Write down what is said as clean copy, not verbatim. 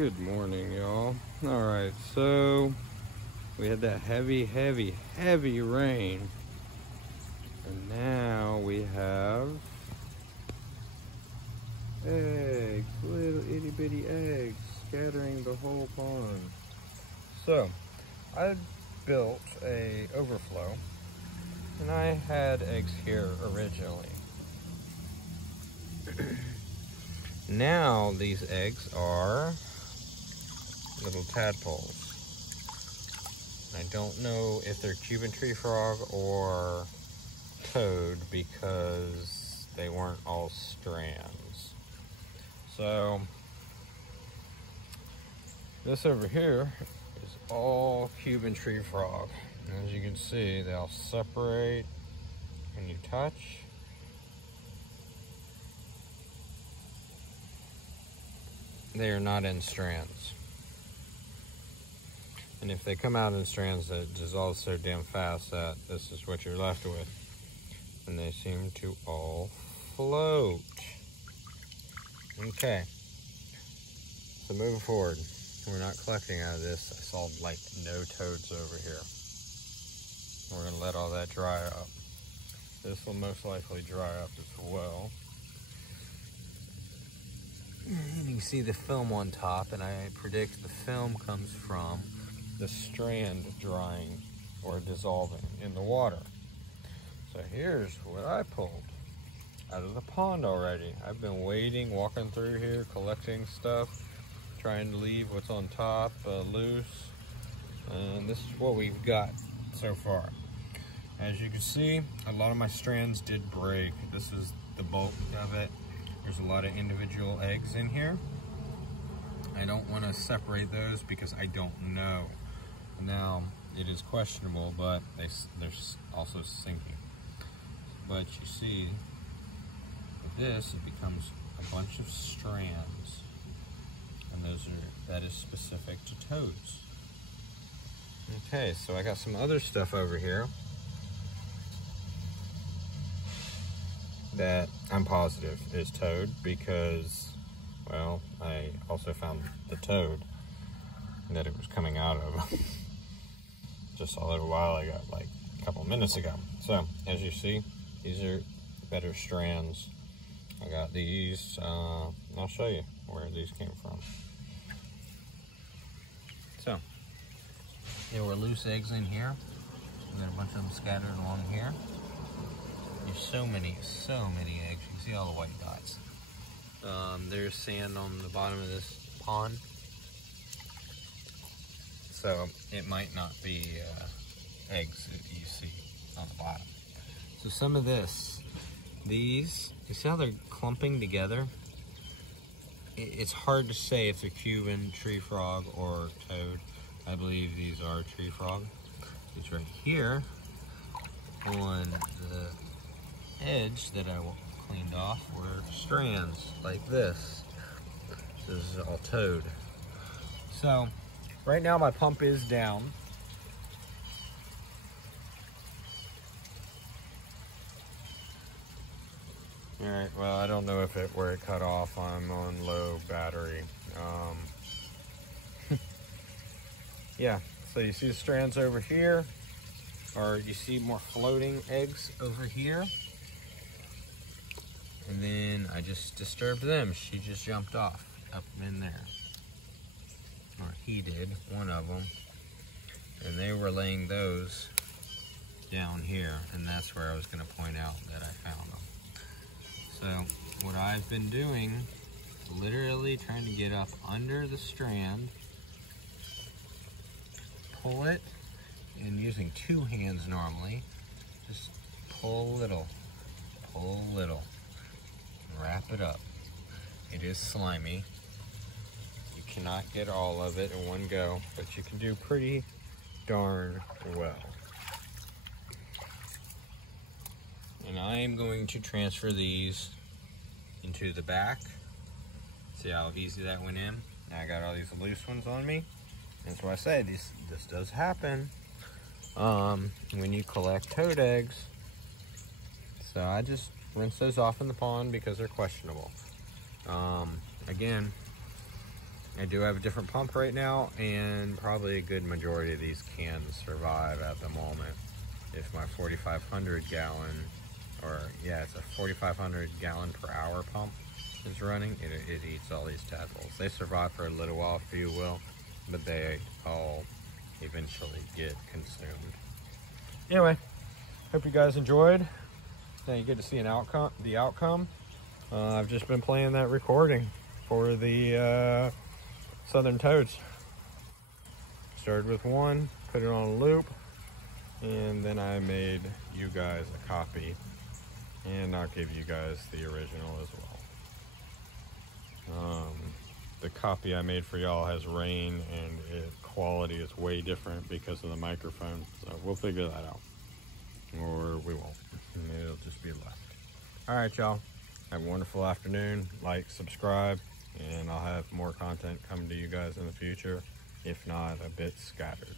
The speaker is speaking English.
Good morning, y'all. All right, so we had that heavy rain, and now we have eggs, little itty bitty eggs scattering the whole pond. So I built a overflow, and I had eggs here originally. Now these eggs are little tadpoles. I don't know if they're Cuban tree frog or toad because they weren't all strands. So this over here is all Cuban tree frog. And as you can see, they all separate when you touch. They are not in strands. And if they come out in strands, that dissolve so damn fast that this is what you're left with. And they seem to all float. Okay. So moving forward, we're not collecting out of this. I saw like no toads over here. We're gonna let all that dry up. This will most likely dry up as well. And you can see the film on top, and I predict the film comes from the strand drying or dissolving in the water. So here's what I pulled out of the pond already. I've been waiting, walking through here, collecting stuff, trying to leave what's on top loose. And this is what we've got so far. As you can see, a lot of my strands did break. This is the bulk of it. There's a lot of individual eggs in here. I don't want to separate those because I don't know. Now, it is questionable, but they're also sinking. But you see, with this, it becomes a bunch of strands. And that is specific to toads. Okay, so I got some other stuff over here that I'm positive is toad because, well, I also found the toad that it was coming out of just a little while ago, like a couple minutes ago. So as you see, these are better strands. I got these, I'll show you where these came from. So there were loose eggs in here, and then a bunch of them scattered along here. There's so many eggs. You can see all the white dots. There's sand on the bottom of this pond. So it might not be eggs that you see on the bottom. So some of these, you see how they're clumping together? It's hard to say if they're Cuban tree frog or toad. I believe these are tree frog. It's right here on the edge that I cleaned off were strands like this. This is all toad. So right now my pump is down. All right, well, I don't know where it cut off. I'm on low battery. Yeah, so you see the strands over here, or you see more floating eggs over here. And then I just disturbed them. She just jumped off up in there. Or he did, one of them. And they were laying those down here, and that's where I was gonna point out that I found them. So what I've been doing, literally trying to get up under the strand, pull it, and using two hands normally, just pull a little, wrap it up. It is slimy. You cannot get all of it in one go, but you can do pretty darn well. And I am going to transfer these into the back. See how easy that went in? Now I got all these loose ones on me. That's why I say this does happen when you collect toad eggs. So I just rinse those off in the pond because they're questionable. Again, I do have a different pump right now, and probably a good majority of these can survive at the moment. If my 4,500 gallon, or yeah, it's a 4,500 gallon per hour pump is running, it eats all these tadpoles. They survive for a little while, if you will, but they all eventually get consumed. Anyway, hope you guys enjoyed. Now you get to see the outcome. I've just been playing that recording for the southern toads. Started with one, put it on a loop, and then I made you guys a copy, and I'll give you guys the original as well. The copy I made for y'all has rain, and quality is way different because of the microphone, so we'll figure that out. Or we won't. It'll just be left. All right, y'all. Have a wonderful afternoon. Like, subscribe, and I'll have more content coming to you guys in the future, if not a bit scattered.